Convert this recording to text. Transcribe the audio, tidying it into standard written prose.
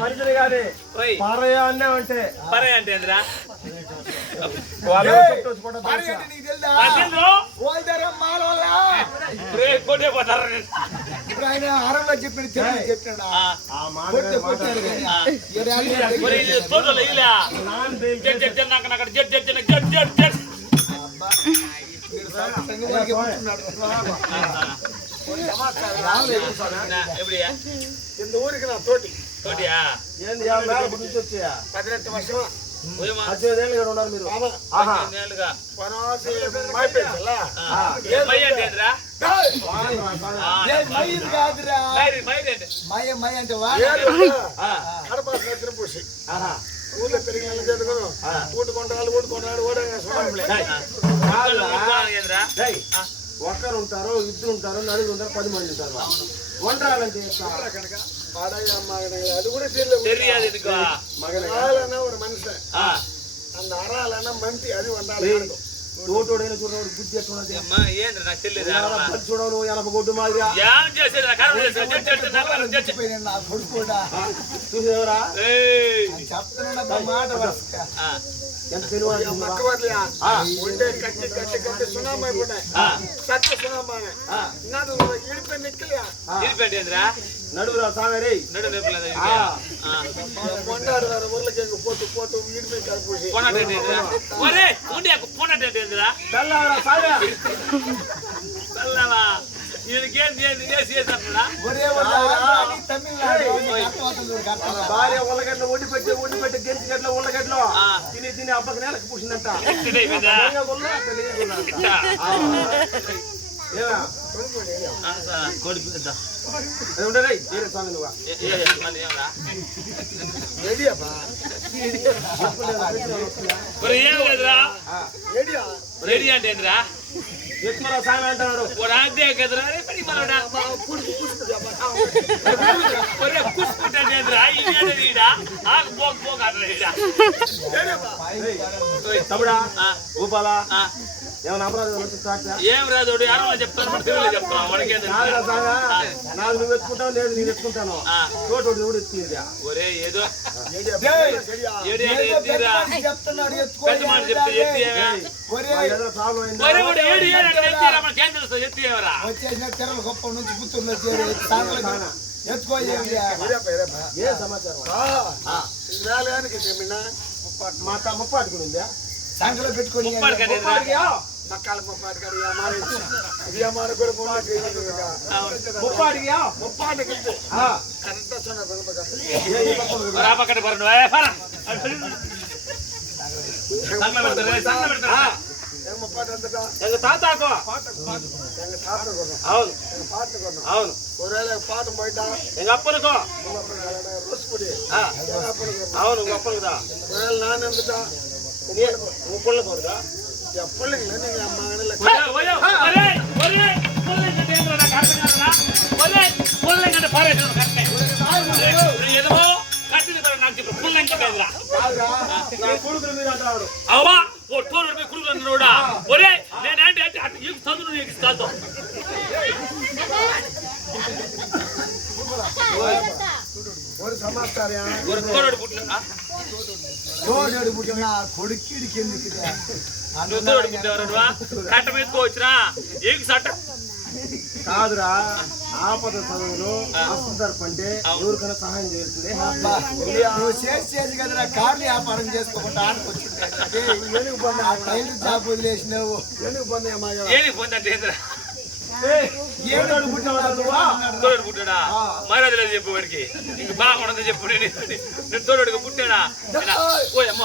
మనిషిని కాదు పరయ అన్నావంటే పరయ అంటే ఏంద్రా இந்த ஊருக்கு நான் தோட்டி తోటియా ఏంది మేల నుంచి వచ్చాయా 18 వర్షం 18 ఏళ్ళు ఉన్నారు మీరు ఆహా 18 ఏళ్ళుగా వనవాసి మైపేసలా మై అంటే ఏంద్రా మై కాదురా మై అంటే కడప సత్రం పూసి ఊళ్ళో పెరిగిన చదువుకోను ఊటుకుంటాడు ఒకరు ఉంటారు ఇద్దరు ఉంటారు నలుగురు ఉంటారు 10 మంది ఉంటారు వంటరాలంటే అది కూడా తెలియదు మగన ఒక మనిషి అంత అరాలన్నా మంచి అది వండాలి తోటోడైనా చూడవాడు బుద్ధి ఎట్టున్నది చూడవు ఎనప గొడ్డు మాదిరిగా చూసేవరా చెప్తున్నా మాట ఎంత కట్టి సునామా సత్య సునామా నడువురా సాగరే మొండాడు ఊర్లకి పోటు పోటు ఈడిపోయి కలిపి భార్య ఉల్లగడ్డ ఒండి పెట్టి గెంచి గడ్డలో ఉల్లగడ్డలో తిని తిని అబ్బకి నేలకు పూసిందంట సామి అంటున్నారు తమ్ముడా ఊపాలా ఏమన్నా అపరాధం ఏం రాదు చెప్తాను నాకు నువ్వు ఎత్తుకుంటావు లేదు నేను ఎత్తుకుంటాను తోటి కూడా ఎత్తుకునేది ఏదో గొప్ప నుంచి పుత్తూరులో ఎత్తుకో ఏ సమాచారం మా ముప్పాటుకునిందా సంఖ్యలో పెట్టుకుని మక్కాల ముప్పాటి எங்க தாத்தாக்கோ అవును అవును ஒருவேளை பாட்டு போயிட்டா எங்க அப்பனுக்கோ అవును உங்க அப்பனுக்கு தான் ஒருவேளை நான் வந்துட்டா உங்க பொண்ணுக்கு வருதா பிள்ளைங்க நீங்க ఒరే నేనంటే చదువు కాదు ஒரு சமாச்சாரம் ஒரு கோடோடு புட்டனா కొడుకిడికి ఎందుకుదా అందోడు పుట్టవరడవా కట్ట మీదకోవచ్చురా ఏకి సట్ట కాదురా ఆపద సమయంలో ఆపదర్పంటే ఎవరికైనా సహాయం చేస్తుంది నువ్వు చేసి కదరా కార్లు వ్యాపారం చేసుకోకుండా ఆడుకొచ్చుంటే ఏనుగు పొంద ఆ టైల్ జాబ్ వదిలేసినావు ఏనుగు పొందంటే ఏనుగు పుట్టాడా మరదలే చెప్పు వాడికి ఇంక బాగుండదు చెప్పు నేను తోడుగా పుట్టాడా ఓ అమ్మ